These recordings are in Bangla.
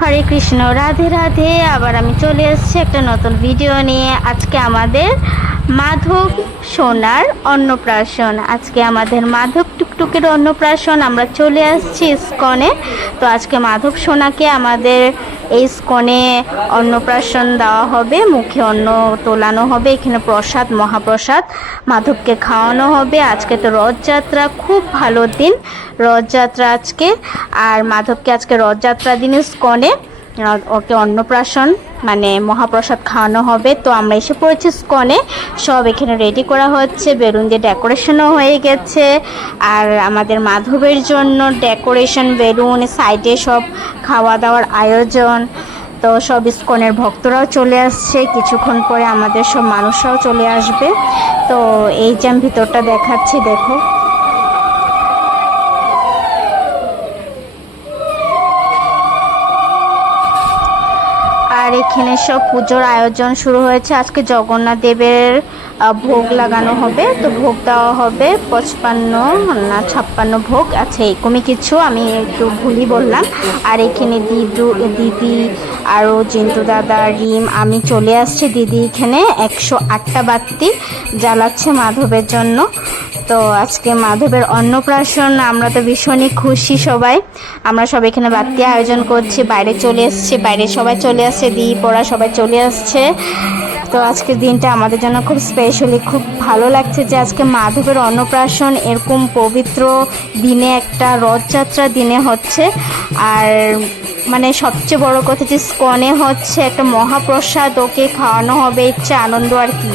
হরে কৃষ্ণ, রাধে রাধে। আবার আমি চলে এসেছি একটা নতুন ভিডিও নিয়ে। আজকে আমাদের মাধব সোনার অন্নপ্রাশন। আজকে আমাদের মাধব টুকটুকের অন্নপ্রাশন। আমরা চলে আসছি ইস্কনে। তো আজকে মাধব সোনাকে আমাদের এই ইস্কনে অন্নপ্রাশন দেওয়া হবে, মুখে অন্ন তোলানো হবে। এখানে প্রসাদ, মহাপ্রসাদ মাধবকে খাওয়ানো হবে। আজকে তো রথযাত্রা, খুব ভালো দিন রথযাত্রা আজকে। আর মাধবকে আজকে রথযাত্রা দিন ইস্কনে ওকে অন্নপ্রাশন মানে মহাপ্রসাদ খাওয়ানো হবে। তো আমরা এসে পড়েছি ইস্কনে, সব এখানে রেডি করা হচ্ছে, বেলুন দিয়ে ডেকোরেশনও হয়ে গেছে। আর আমাদের মাধবের জন্য ডেকোরেশন, বেলুন, সাইডে সব খাওয়া দাওয়ার আয়োজন। তো সব ইস্কনের ভক্তরাও চলে আসছে, কিছুক্ষণ পরে আমাদের সব মানুষরাও চলে আসবে। তো এই যে আমি ভিতরটা দেখাচ্ছি, দেখো। আর এখানে সব পুজোর আয়োজন শুরু হয়েছে। আজকে জগন্নাথ দেবের ভোগ লাগানো হবে। তো ভোগ দেওয়া হবে 55 না 56 ভোগ আছে, এরকমই কিছু, আমি একটু ভুলই বললাম। আর এখানে দিদি আরও জিন্তু দাদা, রিম, আমি চলে আসছি। দিদি এখানে 108টা বাতি জ্বালাচ্ছে মাধবের জন্য। তো আজকে মাধবের অন্নপ্রাশন, আমরা তো ভীষণই খুশি সবাই। আমরা সব এখানে বাতি আয়োজন করছি, বাইরে চলে এসছি, বাইরে সবাই চলে আসছে, দিই পড়া সবাই চলে আসছে। তো আজকের দিনটা আমাদের জন্য খুব স্পেশালি, খুব ভালো লাগছে যে আজকে মাধবের অন্নপ্রাশন এরকম পবিত্র দিনে, একটা রথযাত্রা দিনে হচ্ছে। আর মানে সবচেয়ে বড় কথা যে ইস্কনে হচ্ছে একটা মহাপ্রসাদ ওকে খাওয়ানো হবে, ইচ্ছে আনন্দ আর কি।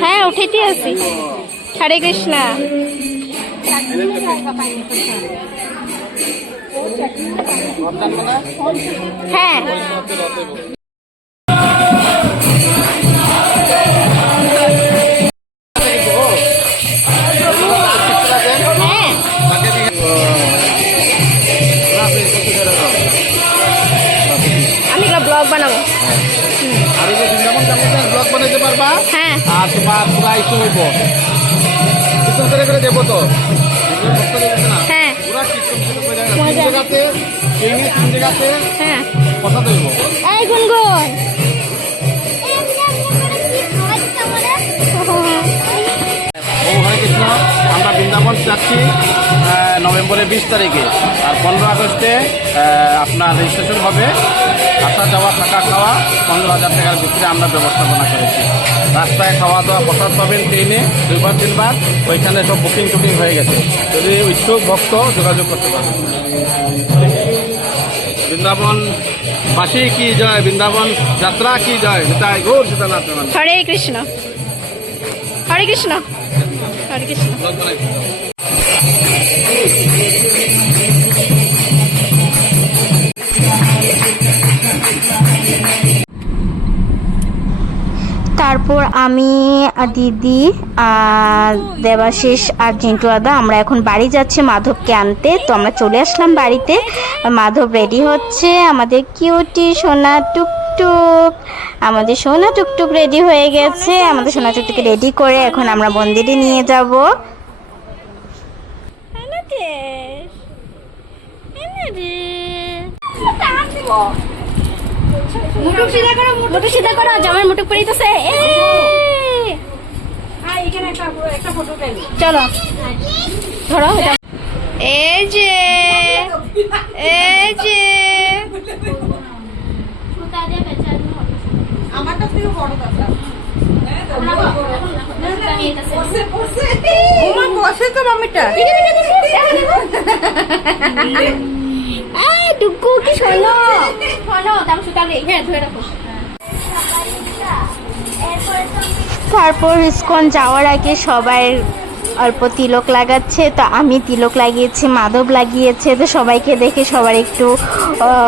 হ্যাঁ, উঠেতে আছি। হরে কৃষ্ণ। হ্যাঁ, আমি ব্লগ বানাবো। আর এই যে বৃন্দাবন যাবো, ব্লগ বানাইতে পারবা। হ্যাঁ, আর তোমার পুরা ইস্যু হইব, কীর্তন করে দেবো তো। হ্যাঁ, পুরা কীর্তন করে তিন জায়গাতে, তিন জায়গাতে হ্যাঁ, কথা দইব। এই গুনগুন, হরে কৃষ্ণ। আমরা বৃন্দাবন যাচ্ছি নভেম্বরের 20 তারিখে। আর 15 আগস্টে আপনার রেজিস্ট্রেশন হবে। আসা যাওয়া, থাকা, খাওয়া 15,000 টাকার ভিতরে আমরা ব্যবস্থাপনা করেছি। রাস্তায় খাওয়া দাওয়া, প্রসাদ পাবেন ট্রেনে 2বার 3বার, ওইখানে সব বুকিং হয়ে গেছে। যদি ইচ্ছুক ভক্ত যোগাযোগ করতে পারবেন। বৃন্দাবন বাসী কি জয়, বৃন্দাবন যাত্রা কি জয়, নিতাই গৌর সীতানাথ। হরে কৃষ্ণ, হরে কৃষ্ণ, হরে কৃষ্ণ। তারপর আমি আর দিদি আর দেবাশিস আর জিন্টু দাদা আমরা এখন বাড়ি যাচ্ছি মাধবকে আনতে। তো আমরা চলে আসলাম বাড়িতে, মাধব রেডি হচ্ছে। আমাদের কিউটি সোনা টুকটুক, আমাদের সোনা টুকটুক রেডি হয়ে গেছে। আমাদের সোনা টুকটুকে রেডি করে এখন আমরা মন্দিরে নিয়ে যাব। মুটুক সিধা করো, জামাই মুটুক পরিতেছে। চলো ধরো এটা। এই যে আমারটা থেকে বড় কথা বসে তো মামিটা ডুগু কি শোনো দাম সুতালে। হ্যাঁ ধরে রাখো। তারপর ইসকন যাওয়ার আগে সবাই অল্প তিলক লাগাচ্ছে, তো আমি তিলক লাগিয়েছি, মাধব লাগিয়েছে, তো সবাইকে দেখে সবার একটু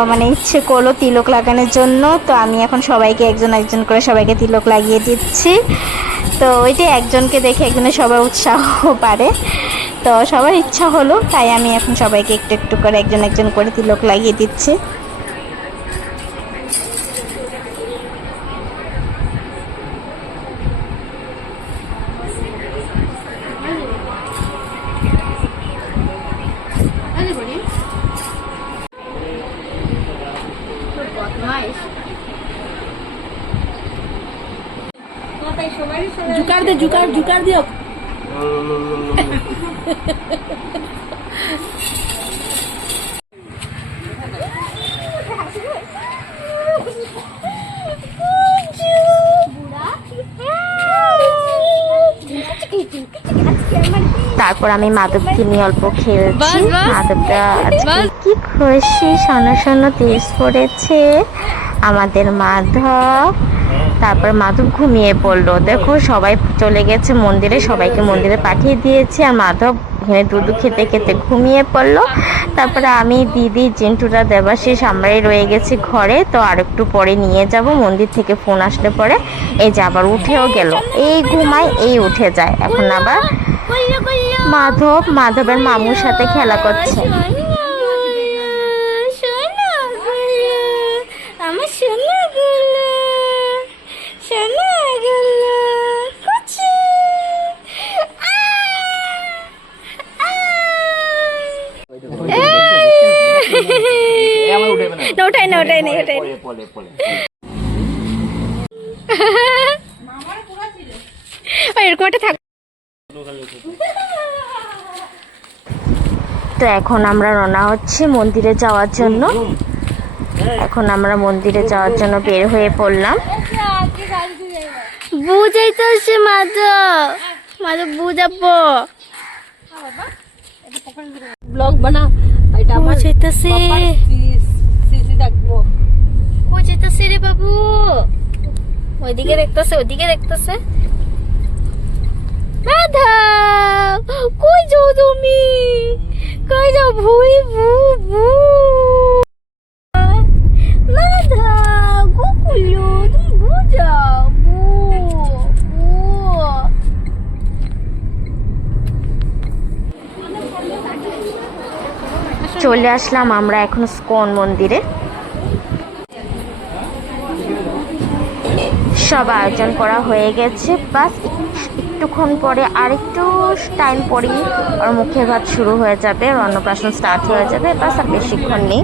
মানে ইচ্ছে করলো তিলক লাগানোর জন্য। তো আমি এখন সবাইকে একজন একজন করে সবাইকে তিলক লাগিয়ে দিচ্ছি। তো ওইটাই, একজনকে দেখে একজনের সবাই উৎসাহ পারে, তো সবার ইচ্ছা হলো, তাই আমি এখন সবাইকে একটু একটু করে একজন একজন করে তিলক লাগিয়ে দিচ্ছি। জুকার দিও তারপর আমি মাধবকে নিয়ে অল্প খেলছি। মাধবটা আজকে কি খুশি, শোনো শোনো তেজ পড়েছে আমাদের মাধব। তারপর মাধব ঘুমিয়ে পড়লো। দেখো সবাই চলে গেছে মন্দিরে, সবাইকে মন্দিরে পাঠিয়ে দিয়েছি, আর মাধব এখানে দুধু খেতে খেতে ঘুমিয়ে পড়লো। তারপরে আমি, দিদি, জিন্টুরা, দেবাশিস আমরাই রয়ে গেছি ঘরে। তো আর একটু পরে নিয়ে যাব, মন্দির থেকে ফোন আসলে পরে। এই যে আবার উঠেও গেল, এই ঘুমায় এই উঠে যায়। এখন আবার মাধবের মামুর সাথে খেলা করছে। এরকম একটা থাক। তো এখন আমরা রওনা হচ্ছি মন্দিরে যাওয়ার জন্য। এখন আমরা মন্দিরে যাওয়ার জন্য বের হয়ে পড়লাম। বুঝাইতেছে মাধব বুঝাবো, ব্লগ বানা, এটা আমার বুঝাইতেছে সিসি দেখবো। বুঝাইতেছে রে বাবু, ওইদিকে দেখতেছে। মাধব কই যাও তুমি, কই যাও? ভুই ভু ভু মাধব গোকুলো, তুমি বুঝাও ভু ভু। চলে আসলাম আমরা এখন ইসকন মন্দিরে। সব আয়োজন করা হয়ে গেছে, বাস একটুক্ষণ পরে আর একটু টাইম পরেই ওর মুখের ভাত শুরু হয়ে যাবে, অন্নপ্রাশন স্টার্ট হয়ে যাবে, বাস আর বেশিক্ষণ নেই।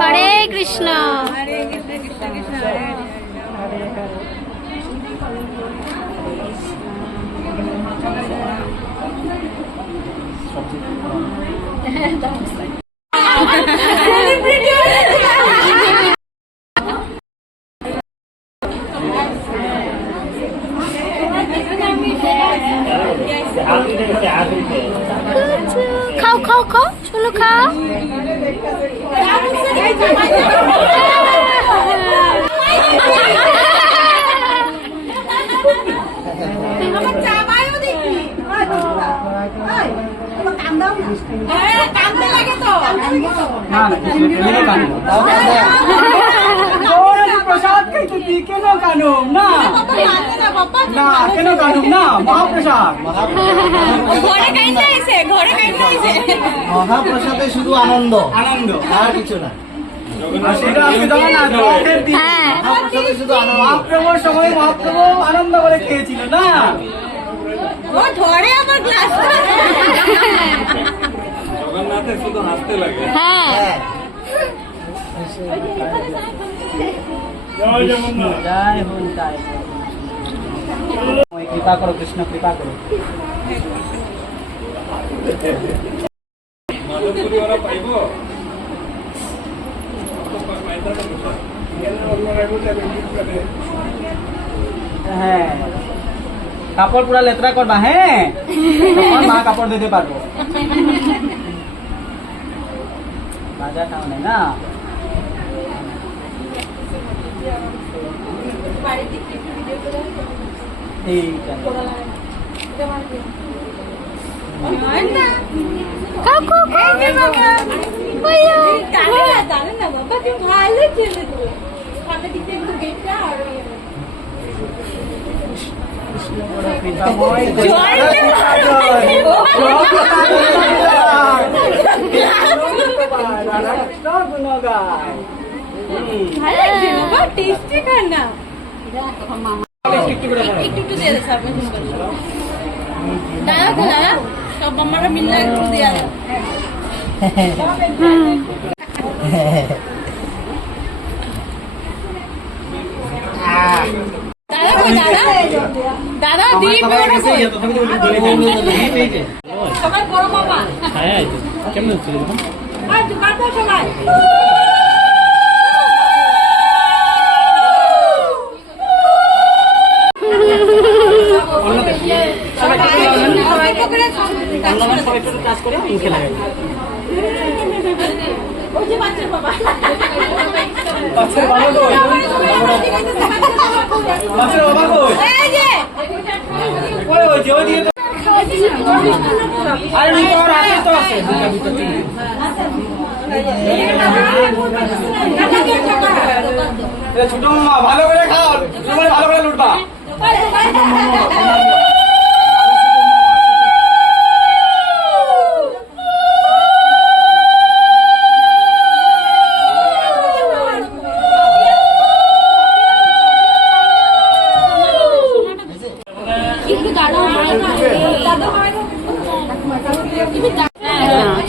হরে কৃষ্ণ। খাও খাও খাও, শোনো খাও। প্রসাদ খাইতেছি কেন কানুম না না কেন কানুম না মহাপ্রসাদ মহাপ্রসাদে শুধু আনন্দ আনন্দ আর কিছু না। আর সেটা আপনি জানেন না জগতের দিন হ্যাঁ মহাপ্রসাদে শুধু আনন্দ। মহাপ্রভুর সময় মহাপ্রভু আনন্দ করে খেয়েছিল না। হ্যাঁ হ্যাঁ। জয় হন জয় কৃপা করো কৃষ্ণ কৃপা করো। হ্যাঁ কাপড় পুরা লেতরা করবা, হ্যাঁ তখন মা কাপড় দিতে পারবো। বাজার টাও নেই না। ঠিক আছে খাও খাও খাও। ওইয়া। সব মামারা মিললে একটু দেয়া দাদা দিই সবাই বড় মামা কেমন হচ্ছিল আর দোকান দাও সবাই কাজ করে মুখে লাগে ওই যে বাচ্চার বাবা বাচ্চার বাবা কই? বাচ্চার বাবা কই? এই যে ওই ওই যে ওই দিকে আরে নিচে আর আছে তো আছে দুটা দুটো তিনটে। এ ছোট মামা ভালো করে খাও, তোমার ভালো করে লুটবা।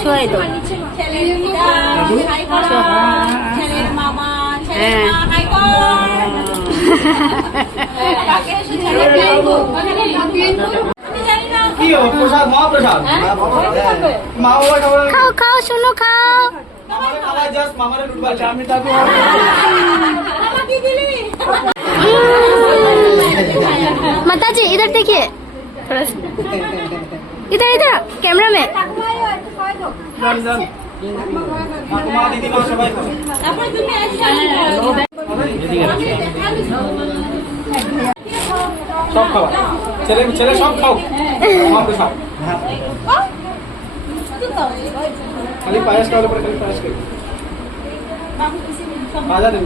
ছয় তো ছেলের মামা ছেলের মা হাই কর কি ও প্রসাদ মহাপ্রসাদ মা বাবা খাবার খাও খাও শোনো খাও। খাবার জাস্ট মামারে লুটবা আমি তাকে माता जी इधर देखिए, इधर इधर कैमरा में। জান জান মা দিদি মা সবাই খাবে। তারপর তুমি সব খাওয়া ছেলে ছেলে সব খাও মহাপ্রসাদ খালি পায়েস খাওয়ালে পরে খালি পায়েস খাই ভাজা দেন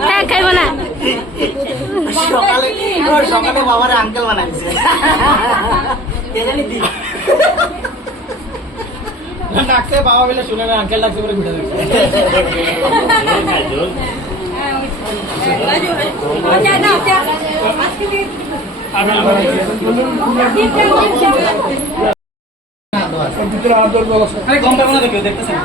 হ্যাঁ খাইব না সকালে সকালে বাবার আঙ্কেল বানাইছে ডাকছে বাবা বলে শুনে না আঙ্কেল ডাকছে বলে ঘুরে দেখছে আরে গম পাবো না তো কেউ দেখতেছেন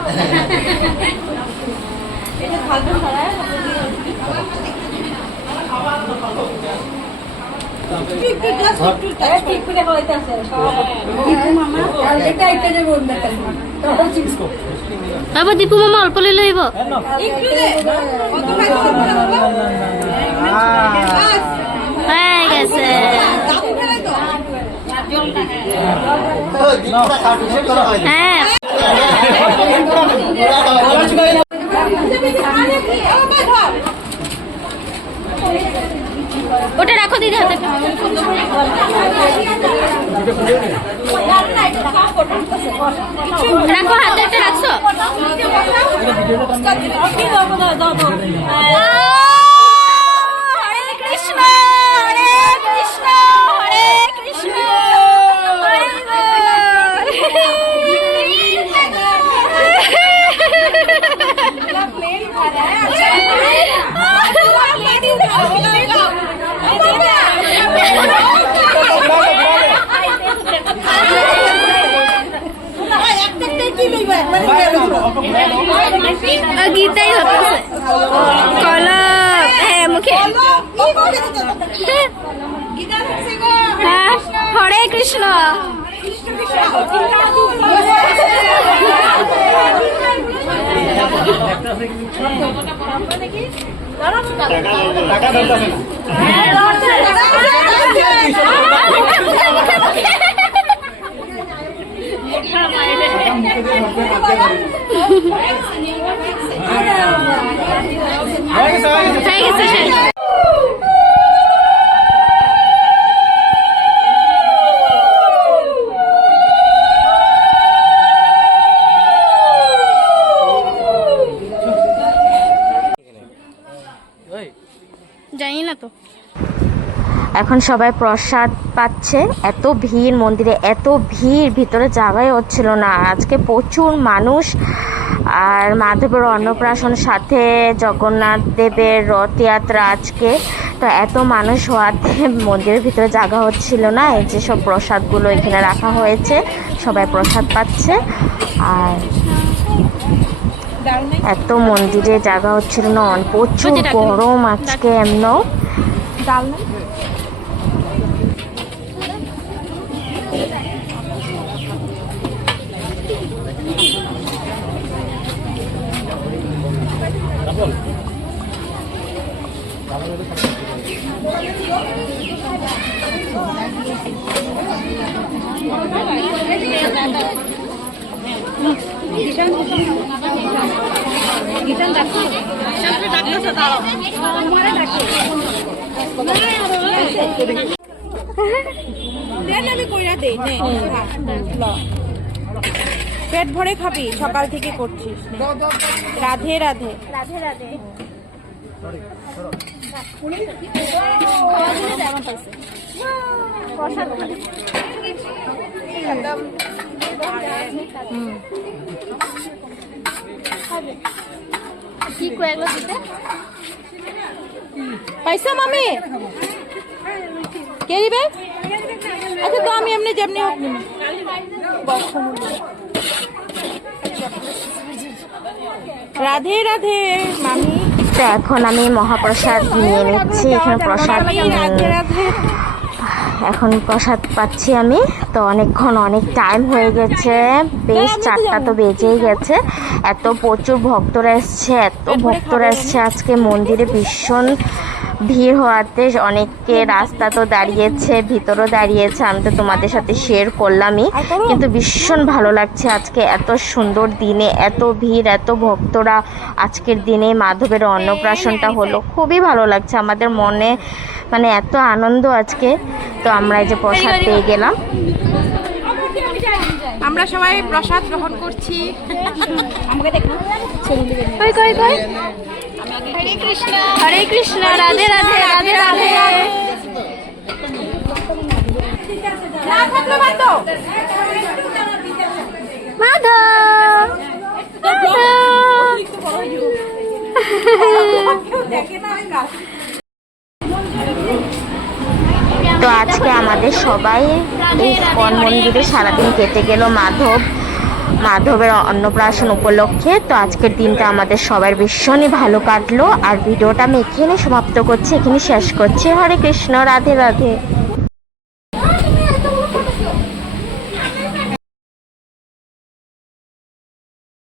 আবার দীপু মামা অল্প লইলে হইব হয়ে গেছে হ্যাঁ ওটা রাখো দিদি হাতে রাখো হাতে একটা রাখছো হরে কৃষ্ণ হরে কৃষ্ণ হরে কৃষ্ণ গীতাই হচ্ছে কলম হ্যাঁ মুখে হ্যাঁ হরে কৃষ্ণ জানি না তো এখন সবাই প্রসাদ পাচ্ছে এত ভিড় মন্দিরে এত ভিড় ভিতরে জায়গাই হচ্ছিল না আজকে প্রচুর মানুষ আর মাধবের অন্নপ্রাশন সাথে জগন্নাথ দেবের রথযাত্রা আজকে তো এত মানুষ হওয়াতে মন্দিরের ভিতরে জায়গা হচ্ছিল না এই যে সব প্রসাদগুলো এখানে রাখা হয়েছে সবাই প্রসাদ পাচ্ছে আর এত মন্দিরে জায়গা হচ্ছিল না প্রচুর গরম আজকে এমনও পেট ভরে খাবি সকাল থেকে করছিস রাধে রাধে রাধে রাধে কি কয়েকলো দিতে পয়সা মামি কে দিবে আচ্ছা তো আমি এমনি যেমনি হোক রাধে রাধে মামি তো এখন আমি মহাপ্রসাদ নিয়ে নিচ্ছি এখানে প্রসাদ রাধে রাধে এখন প্রসাদ পাচ্ছি আমি তো অনেক টাইম হয়ে গেছে বেশ 4টা তো বেজেই গেছে এত প্রচুর ভক্তরা এসছে আজকে মন্দিরে ভীষণ ভিড় হওয়াতে অনেকে রাস্তা তো দাঁড়িয়েছে ভিতরও দাঁড়িয়েছে আমি তো তোমাদের সাথে শেয়ার করলামই কিন্তু ভীষণ ভালো লাগছে আজকে এত সুন্দর দিনে এত ভিড় এত ভক্তরা আজকের দিনে মাধবের অন্নপ্রাশনটা হলো খুবই ভালো লাগছে আমাদের মনে মানে এত আনন্দ আজকে। তো আমরা এই যে প্রসাদ পেয়ে গেলাম। আমরা সবাই প্রসাদ গ্রহণ করছি। আমাকে দেখো হরে কৃষ্ণ হরে কৃষ্ণ রাধে রাধে রাধে রাধে। তো আজকে আমাদের সবাই এই ইস্কন মন্দিরে সারাদিন কেটে গেল মাধবের অন্নপ্রাশন উপলক্ষে। তো আজকের দিনটা আমাদের সবার ভীষণই ভালো কাটলো। আর ভিডিওটা আমি এখানে সমাপ্ত করছি, এখানে শেষ করছি। হরে কৃষ্ণ রাধে রাধে।